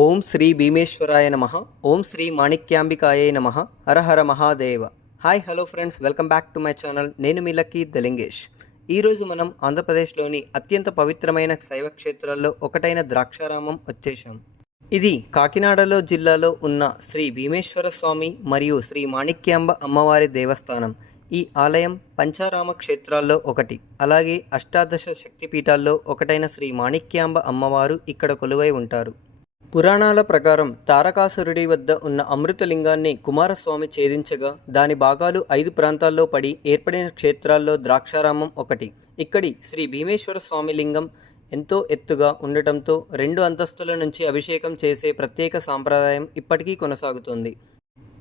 ఓం శ్రీ భీమేశ్వరాయ నమః. ఓం శ్రీ మాణిక్యాంబికాయే నమః. Hara Hara Mahadev. Hi hello friends, welcome back to my channel. నేను మీ లక్కీ లింగేష్. ఈరోజు మనం ఆంధ్రప్రదేశ్లోని అత్యంత పవిత్రమైన శైవ క్షేత్రాల్లో ఒకటైన ద్రాక్షారామం వచ్చేసాం. ఇది కాకినాడలో జిల్లాలో ఉన్న శ్రీ భీమేశ్వర స్వామి మరియు శ్రీ మాణిక్యాంబ అమ్మవారి దేవస్థానం. ఈ ఆలయం పంచారామ క్షేత్రాల్లో ఒకటి. అలాగే అష్టాదశ శక్తిపీఠాల్లో ఒకటైన శ్రీ మాణిక్యాంబ అమ్మవారు ఇక్కడ కొలువై ఉంటారు. పురాణాల ప్రకారం తారకాసురుడి వద్ద ఉన్న అమృతలింగాన్ని కుమారస్వామి ఛేదించగా దాని భాగాలు 5 ప్రాంతాల్లో పడి ఏర్పడిన క్షేత్రాల్లో ద్రాక్షారామం ఒకటి. ఇక్కడి శ్రీ భీమేశ్వర స్వామి లింగం ఎంతో ఎత్తుగా ఉండటంతో 2 అంతస్తుల నుంచి అభిషేకం చేసే ప్రత్యేక సాంప్రదాయం ఇప్పటికీ కొనసాగుతోంది.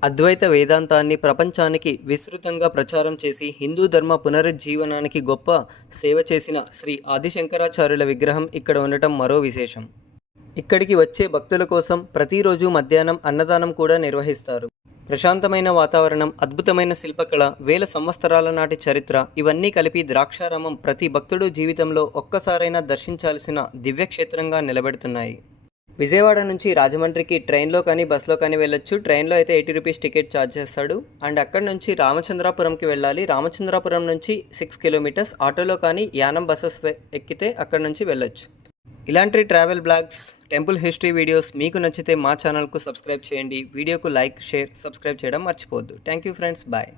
అద్వైత వేదాంతాన్ని ప్రపంచానికి విస్తృతంగా ప్రచారం చేసి హిందూ ధర్మ పునరుజ్జీవనానికి గొప్ప సేవ చేసిన శ్రీ ఆదిశంకరాచార్యుల విగ్రహం ఇక్కడ ఉండటం మరో విశేషం. ఇక్కడికి వచ్చే భక్తుల కోసం ప్రతిరోజు మధ్యాహ్నం అన్నదానం కూడా నిర్వహిస్తారు. ప్రశాంతమైన వాతావరణం, అద్భుతమైన శిల్పకళ, వేల సంవత్సరాల నాటి చరిత్ర ఇవన్నీ కలిపి ద్రాక్షారామం ప్రతి భక్తుడు జీవితంలో ఒక్కసారైనా దర్శించాల్సిన దివ్యక్షేత్రంగా నిలబెడుతున్నాయి. విజయవాడ నుంచి రాజమండ్రికి ట్రైన్లో కానీ బస్లో కానీ వెళ్ళొచ్చు. ట్రైన్లో అయితే 80 రూపీస్ టికెట్ ఛార్జ్ చేస్తాడు. అండ్ అక్కడ నుంచి రామచంద్రాపురంకి వెళ్ళాలి. రామచంద్రాపురం నుంచి 6 కిలోమీటర్స్. ఆటోలో కానీ యానం బస్సెస్ ఎక్కితే అక్కడ నుంచి వెళ్ళొచ్చు. ఇలాంటి travel blogs, temple history videos మీకు నచ్చితే మా ఛానల్కు సబ్స్క్రైబ్ చేయండి. వీడియోకు లైక్, షేర్, సబ్స్క్రైబ్ చేయడం మర్చిపోవద్దు. Thank you friends, bye.